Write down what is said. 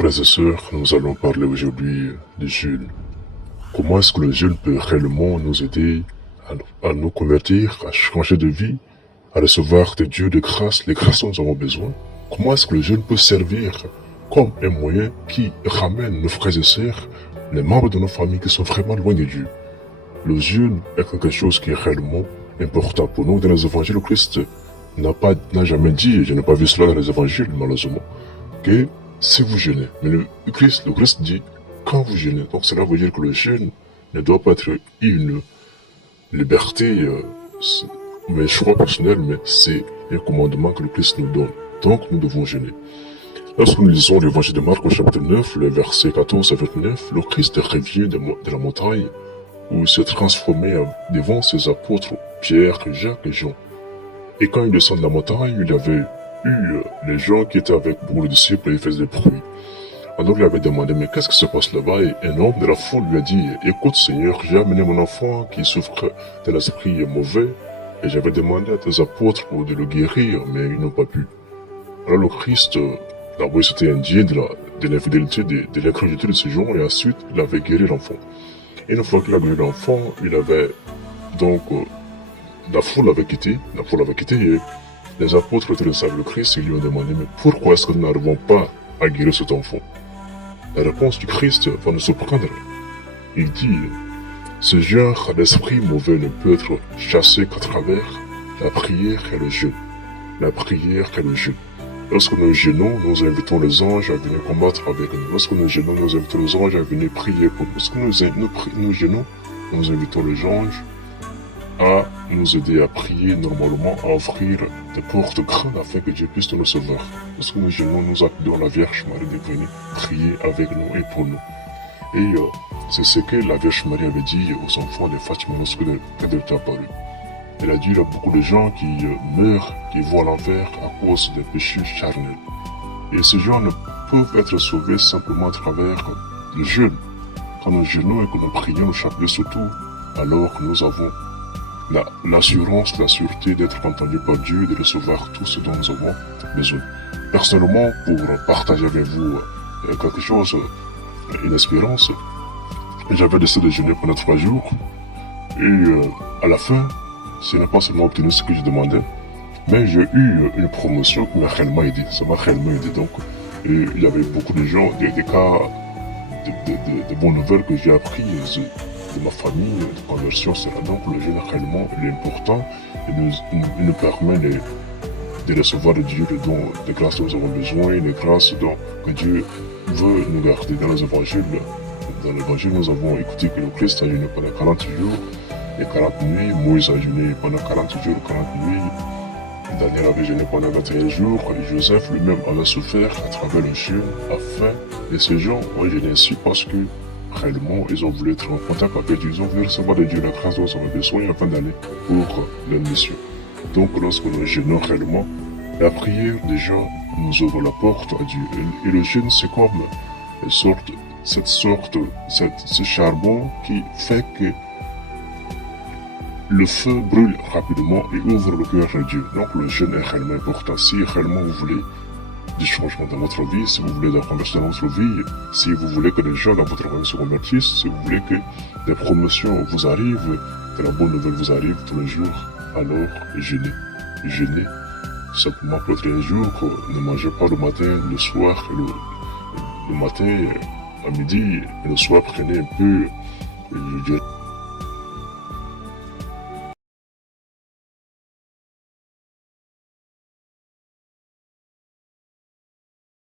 Frères et sœurs, nous allons parler aujourd'hui du jeûne. Comment est-ce que le jeûne peut réellement nous aider à nous convertir, à changer de vie, à recevoir de Dieu de grâce, les grâces dont nous avons besoin? Comment est-ce que le jeûne peut servir comme un moyen qui ramène nos frères et sœurs, les membres de nos familles qui sont vraiment loin de Dieu? Le jeûne est quelque chose qui est réellement important pour nous. Dans les évangiles, le Christ n'a jamais dit, et je n'ai pas vu cela dans les évangiles malheureusement, que si vous jeûnez. Mais le Christ dit quand vous jeûnez. Donc cela veut dire que le jeûne ne doit pas être une liberté, mais choix personnel, mais c'est un commandement que le Christ nous donne. Donc nous devons jeûner. Lorsque nous lisons l'évangile de Marc au chapitre 9, le verset 14 à 29, le Christ revient de la montagne où il s'est transformé devant ses apôtres Pierre, Jacques et Jean. Et quand il descend de la montagne, il avait eu les gens qui étaient avec pour les disciples et ils faisaient des bruits. Alors il avait demandé, mais qu'est-ce qui se passe là-bas? Et un homme de la foule lui a dit, écoute Seigneur, j'ai amené mon enfant qui souffre d'un esprit mauvais et j'avais demandé à tes apôtres de le guérir, mais ils n'ont pas pu. Alors le Christ, d'abord il s'était indigné de l'infidélité, de l'incrédulité de ces gens et ensuite il avait guéri l'enfant. Et une fois qu'il a guéri l'enfant, il avait donc, la foule avait quitté et les apôtres étaient le salut de Christ et lui ont demandé, mais pourquoi est-ce que nous n'arrivons pas à guérir cet enfant? La réponse du Christ va nous surprendre. Il dit, ce genre d'esprit mauvais ne peut être chassé qu'à travers la prière et le jeûne. La prière et le jeûne. Lorsque nous jeûnons, nous invitons les anges à venir combattre avec nous. Lorsque nous jeûnons, nous invitons les anges à venir prier pour nous. Lorsque nous jeûnons, nous invitons les anges à nous aider à prier normalement, à offrir des portes grandes afin que Dieu puisse nous recevoir. Lorsque nous jeûnons, nous appelons la Vierge Marie de venir prier avec nous et pour nous. Et c'est ce que la Vierge Marie avait dit aux enfants de Fatima lorsque elle était apparue. Elle a dit, il y a beaucoup de gens qui meurent, qui vont à l'enfer à cause des péchés charnels. Et ces gens ne peuvent être sauvés simplement à travers le jeûne. Quand nous jeûnons et que nous prions le chapelet surtout, alors nous avons l'assurance, la sûreté d'être entendus par Dieu et de recevoir tout ce dont nous avons besoin. Personnellement, pour partager avec vous quelque chose, une espérance, j'avais décidé de jeûner pendant 3 jours et à la fin, ce n'est pas seulement obtenu ce que je demandais, mais j'ai eu une promotion qui m'a réellement aidé. Ça m'a réellement aidé donc. Et il y avait beaucoup de gens, des cas de bonnes nouvelles que j'ai appris de ma famille, de conversion, c'est là. Donc le jeûne réellement il est important et nous permet de recevoir de Dieu les dons, les grâces dont nous avons besoin, les grâces dont que Dieu veut nous garder. Dans les évangiles, nous avons écouté que le Christ a jeûné pendant 40 jours et 40 nuits, Moïse a jeûné pendant 40 jours et 40 nuits, Daniel avait jeûné pendant 21 jours et Joseph lui-même avait souffert à travers le jeûne afin et ces gens ont jeûné ainsi parce que réellement, ils ont voulu être en contact avec Dieu, ils ont voulu recevoir de Dieu la grâce dont ils avaient besoin afin d'aller pour leur mission. Donc, lorsque nous jeûnons réellement, la prière déjà nous ouvre la porte à Dieu. Et le jeûne, c'est comme ce charbon qui fait que le feu brûle rapidement et ouvre le cœur à Dieu. Donc, le jeûne est réellement important. Si réellement vous voulez du changement dans votre vie, si vous voulez de la conversion dans votre vie, si vous voulez que les gens dans votre famille se convertissent, si vous voulez que des promotions vous arrivent, que la bonne nouvelle vous arrive tous les jours, alors jeûnez. Jeûnez. Simplement pour être un jour, ne mangez pas le matin, le soir, le matin à midi, et le soir prenez un peu,